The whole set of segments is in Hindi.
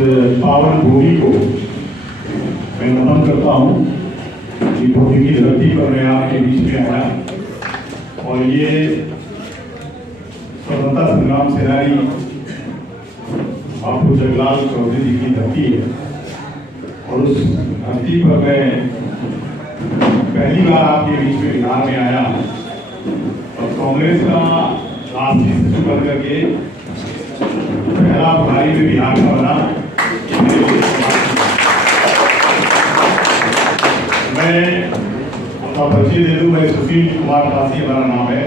पावन भूमि को मैं नमन करता हूँ कि भूमि की धरती पर मैं आपके बीच में आया और ये स्वतंत्रता संग्राम सेनानी बापू जगलाल चौधरी जी की धरती है और उस धरती पर मैं पहली बार आपके बीच में बिहार में आया और कांग्रेस का राष्ट्रीय सचिव बन करके पहला प्रभारी में बिहार का बना। मैं अपना परिचय दे दूं, मैं सुशील कुमार दासी हमारा नाम है।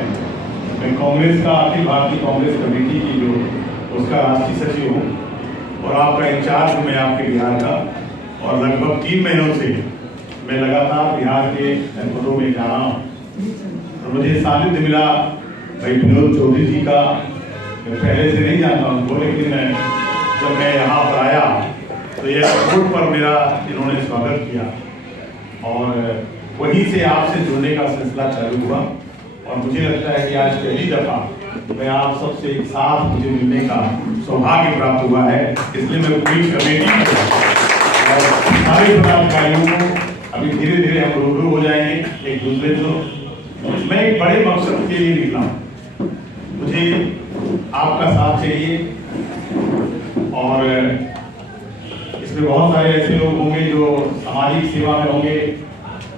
मैं कांग्रेस का अखिल भारतीय कांग्रेस कमेटी की जो उसका राष्ट्रीय सचिव हूँ और आपका इंचार्ज हूँ मैं आपके बिहार का। और लगभग 3 महीनों से मैं लगातार बिहार के जनपदों में जा रहा हूँ। तो मुझे सानिध्य मिला भाई विनोद चौधरी जी का। मैं पहले से नहीं जानता उनको, लेकिन जब मैं यहाँ पर आया तो ये एयरपोर्ट पर मेरा इन्होंने स्वागत किया और वहीं से आपसे जुड़ने का सिलसिला चालू हुआ। और मुझे लगता है कि आज पहली दफा मैं आप सबसे एक साथ मुझे मिलने का सौभाग्य प्राप्त हुआ है। इसलिए मैं पूरी कमेटी और सारे पदाधिकारियों को अभी धीरे धीरे हम रूबरू हो जाएंगे एक दूसरे को। मैं एक बड़े मकसद के लिए निकला हूँ, मुझे आपका साथ चाहिए और इसमें बहुत सारे ऐसे लोग होंगे जो सामाजिक सेवा में होंगे,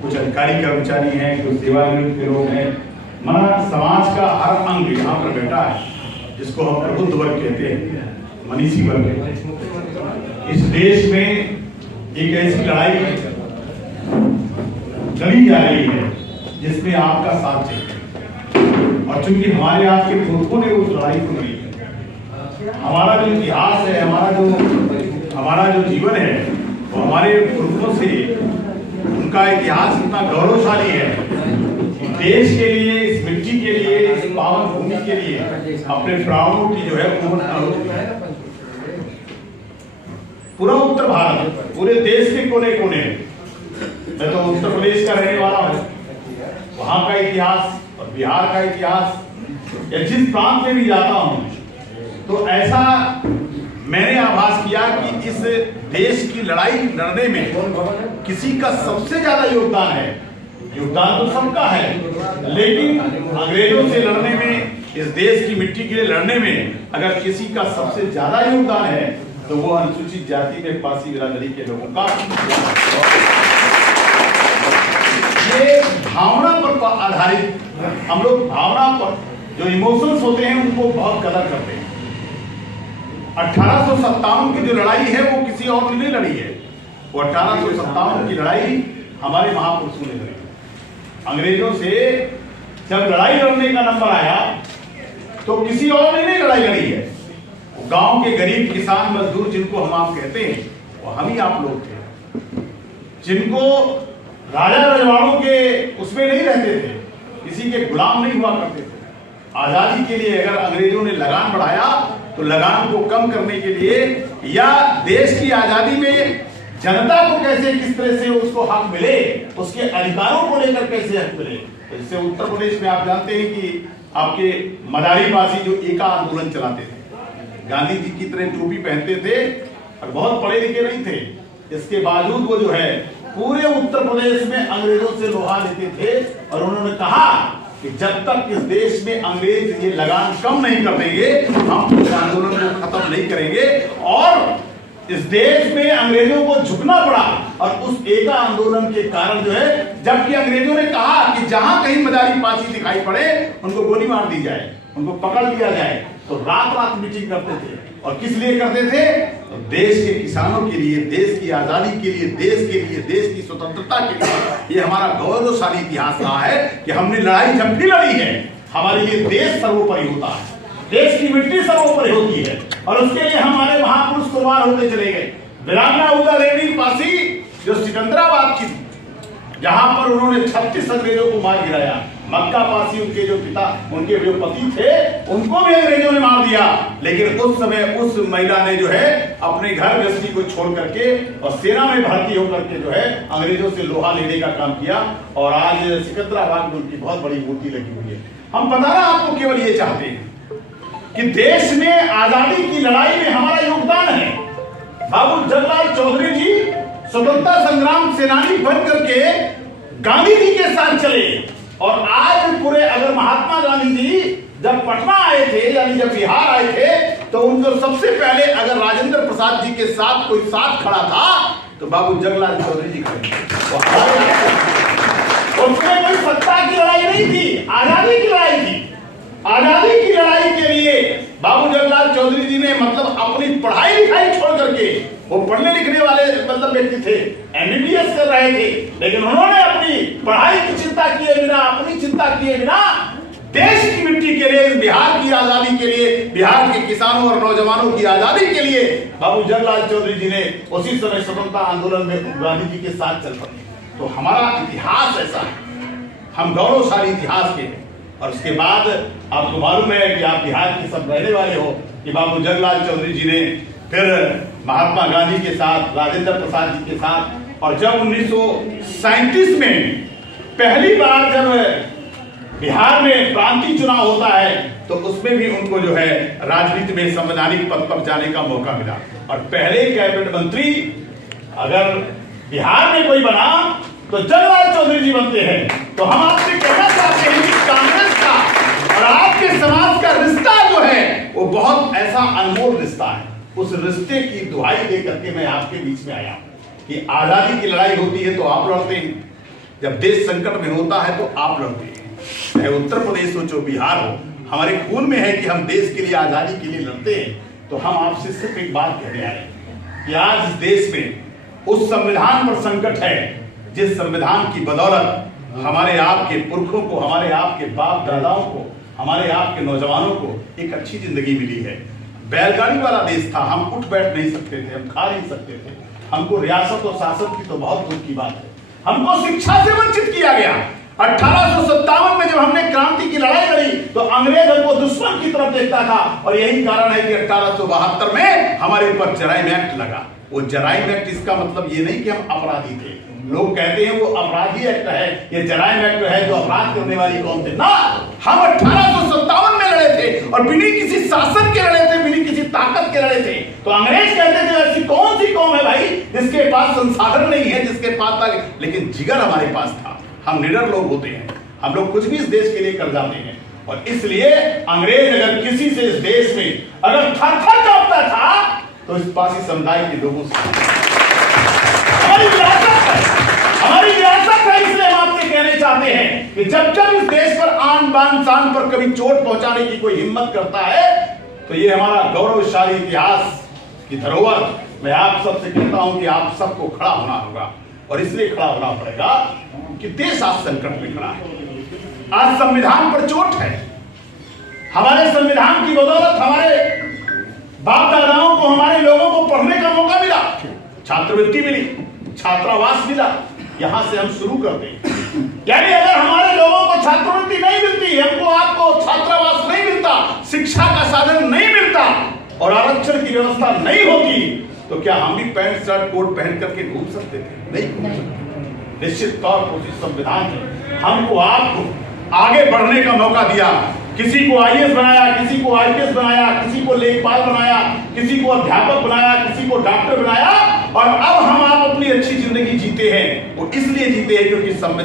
कुछ अधिकारी कर्मचारी हैं, कुछ सेवानिवृत्त के लोग हैं। माना समाज का हर अंग यहाँ पर बैठा है जिसको हम प्रबुद्ध वर्ग कहते हैं, मनीषी वर्ग। इस देश में एक ऐसी लड़ाई लड़ी जा रही है जिसमें आपका साथ चाहिए और चूंकि हमारे आज के पुरखों ने उस लड़ाई को लड़ी, हमारा जो इतिहास है, हमारा जो जीवन है वो हमारे पुरखों से उनका इतिहास इतना गौरवशाली है कि देश के लिए, इस मिट्टी के लिए, इस पावन भूमि के लिए अपने प्राणों की जो है पूरा उत्तर भारत, पूरे देश के कोने कोने, मैं तो उत्तर प्रदेश का रहने वाला हूँ, वहां का इतिहास और बिहार का इतिहास या जिस प्रांत में भी जाता हूँ तो ऐसा मैंने आभास किया कि इस देश की लड़ाई लड़ने में किसी का सबसे ज्यादा योगदान है। योगदान तो सबका है, लेकिन अंग्रेजों से लड़ने में, इस देश की मिट्टी के लिए लड़ने में अगर किसी का सबसे ज्यादा योगदान है तो वो अनुसूचित जाति में पासी बिरादरी के लोगों का। ये भावना पर आधारित, हम लोग भावना पर जो इमोशंस होते हैं उनको बहुत कदर करते हैं। 1857 की जो लड़ाई है वो किसी और ने नहीं लड़ी है, वो 1857 की लड़ाई हमारे महापुरुषों ने लड़ी। अंग्रेजों से जब लड़ाई लड़ने का नंबर आया तो किसी और ने नहीं लड़ाई लड़ी है। गांव के गरीब किसान मजदूर जिनको हम आप कहते हैं वो हम ही आप लोग थे, जिनको राजा रजवाड़ों के उसमें नहीं रहते थे, किसी के गुलाम नहीं हुआ करते थे। आजादी के लिए अगर अंग्रेजों ने लगान बढ़ाया तो लगान को कम करने के लिए या देश की आजादी में जनता को कैसे, किस तरह से उसको हक मिले, उसके अधिकारों को लेकर कैसे हक मिले। जैसे उत्तर प्रदेश में आप जानते हैं कि आपके मदारी पासी जो एका आंदोलन चलाते थे, गांधी जी की तरह टोपी पहनते थे और बहुत पढ़े लिखे नहीं थे, इसके बावजूद वो जो है पूरे उत्तर प्रदेश में अंग्रेजों से लोहा लेते थे। और उन्होंने कहा कि जब तक इस देश में अंग्रेज ये लगान कम नहीं कर देंगे हम इस आंदोलन को खत्म नहीं करेंगे। और इस देश में अंग्रेजों को झुकना पड़ा और उस एका आंदोलन के कारण जो है, जबकि अंग्रेजों ने कहा कि जहां कहीं मदारी पासी दिखाई पड़े उनको गोली मार दी जाए, उनको पकड़ लिया जाए, तो रात रात मीटिंग करते थे। और किस लिए करते थे? तो देश के किसानों के लिए, देश की आजादी के लिए, देश के लिए, देश की स्वतंत्रता के लिए। ये हमारा गौरवशाली इतिहास रहा है कि हमने लड़ाई जब भी लड़ी है हमारे लिए देश सर्वोपरि होता है, देश की मिट्टी सर्वोपरि होती है और उसके लिए हमारे महापुरुष कुर्बान होते चले गए। वीरांगना उदा देवी पासी जो सिकंदराबाद की, जहां पर उन्होंने 36 अंग्रेजों को मार गिराया। मक्का पासी उनके जो पिता, उनके जो पति थे, उनको भी अंग्रेजों ने मार दिया। लेकिन उस समय उस महिला ने जो है अपने घर गृहस्थी को छोड़ करके और सेना में भर्ती होकर के जो है अंग्रेजों से लोहा लेने का काम किया। और आज सिकंदराबाद में उनकी बहुत बड़ी मूर्ति लगी हुई है। हम बताना आपको केवल ये चाहते हैं कि देश में आजादी की लड़ाई में हमारा योगदान है। बाबू जगलाल चौधरी जी स्वतंत्रता संग्राम सेनानी बन करके गांधी जी के साथ चले। और आज पूरे अगर महात्मा गांधी जी जब पटना आए थे, यानी जब बिहार आए थे, तो उनको सबसे पहले अगर राजेंद्र प्रसाद जी के साथ कोई साथ खड़ा था तो बाबू जगलाल चौधरी जी खड़े थे। उसमें कोई सत्ता की लड़ाई नहीं थी, आजादी की लड़ाई थी। आजादी की लड़ाई के लिए बाबू जगलाल चौधरी जी ने मतलब अपनी पढ़ाई लिखाई छोड़ करके, वो पढ़ने लिखने वाले मतलब व्यक्ति थे, एमबीबीएस कर रहे थे, लेकिन उन्होंने अपनी पढ़ाई की चिंता किए बिना, अपनी चिंता किए बिना देश की मिट्टी के लिए, बिहार की आजादी के लिए, बिहार के किसानों और नौजवानों की आजादी के लिए बाबू जगलाल चौधरी जी ने उसी समय स्वतंत्रता आंदोलन में गांधी जी के साथ चल पड़े। तो हमारा इतिहास ऐसा है, हम गौरवशाली इतिहास के हैं। और उसके बाद आपको मालूम है कि आप बिहार के सब रहने वाले हो कि बाबू जगलाल चौधरी जी ने फिर महात्मा गांधी के साथ, राजेंद्र प्रसाद जी के साथ, और जब 1937 में पहली बार जब बिहार में प्रांतीय चुनाव होता है तो उसमें भी उनको जो है राजनीति में संवैधानिक पद पर जाने का मौका मिला। और पहले कैबिनेट मंत्री अगर बिहार में कोई बना तो जगलाल चौधरी जी बनते हैं। तो हम आपसे कहना चाहते हैं कि कांग्रेस का और आपके समाज का रिश्ता जो है वो बहुत ऐसा अनमोल रिश्ता है। उस रिश्ते की दुहाई देकर के मैं आपके बीच में आया कि आजादी की लड़ाई होती है तो आप लड़ते हैं, जब देश संकट में होता है तो आप लड़ते हैं। चाहे उत्तर प्रदेश हो, चाहे बिहार हो, हमारे खून में है कि हम देश के लिए, आजादी के लिए लड़ते हैं। तो हम आपसे सिर्फ एक बात कहने आए कि आज इस देश में उस संविधान पर संकट है जिस संविधान की बदौलत हमारे आपके पुरखों को, हमारे आपके बाप दादाओं को, हमारे आपके नौजवानों को एक अच्छी जिंदगी मिली है। बैलगाड़ी वाला देश था, हम उठ बैठ नहीं सकते थे, हम खा नहीं सकते थे, हमको रियासत और शासन की तो बहुत दूर की बात है, हमको शिक्षा से वंचित किया गया। 1857 में जब हमने क्रांति की लड़ाई लड़ी तो अंग्रेज हमको दुश्मन की तरफ देखता था। और यही कारण है कि 1872 में हमारे ऊपर जराइम एक्ट लगा। वो जराइम एक्ट इसका मतलब ये नहीं कि हम अपराधी थे। लोग कहते हैं वो अपराधी एक्ट है, ये जराइम एक्ट है जो अपराध करने वाली कौम थे ना। हम 1857 में लड़े थे और बिना किसी शासन के लड़े थे, बिना किसी ताकत के लड़े थे। तो अंग्रेज कहते थे ऐसी कौन सी कौम है भाई जिसके पास संसाधन नहीं है, जिसके पास, लेकिन जिगर हमारे पास था। हम निडर लोग होते हैं, हम लोग कुछ भी इस देश के लिए कर जाते हैं। और इसलिए अंग्रेज अगर किसी से इस देश में अगर थर-थर कांपता था तो इस पासी समुदाय के लोगों से। हमारी विरासत है, हमारी विरासत है। इसलिए हम आपसे कहने चाहते हैं कि जब जब इस देश पर आन बान शान पर कभी चोट पहुंचाने की कोई हिम्मत करता है तो ये हमारा गौरवशाली इतिहास की धरोहर, मैं आप सबसे कहता हूं कि आप सबको खड़ा होना होगा। और इसलिए खड़ा होना पड़ेगा कि देश आज संकट में खड़ा है, आज संविधान पर चोट है। हमारे संविधान की बदौलत हमारे बाप दादाओं को, हमारे लोगों को पढ़ने का मौका मिला, छात्रवृत्ति मिली, छात्रावास मिला। यहां से हम शुरू करते हैं। यानी अगर हमारे लोगों को छात्रवृत्ति नहीं मिलती, हमको आपको छात्रावास नहीं मिलता, शिक्षा का साधन नहीं मिलता और आरक्षण की व्यवस्था नहीं होती तो क्या हम भी पैंट शर्ट कोट पहन करके घूम सकते थे? नहीं घूम सकते। निश्चित तौर पर इस संविधान ने हमको आपको आगे बढ़ने का मौका दिया। किसी को आईएएस बनाया, किसी को आईपीएस बनाया, किसी को लेखपाल बनाया, किसी को अध्यापक बनाया, किसी को डॉक्टर बनाया। और अब हम आप अपनी अच्छी जिंदगी जीते हैं, वो इसलिए जीते हैं क्योंकि संविधान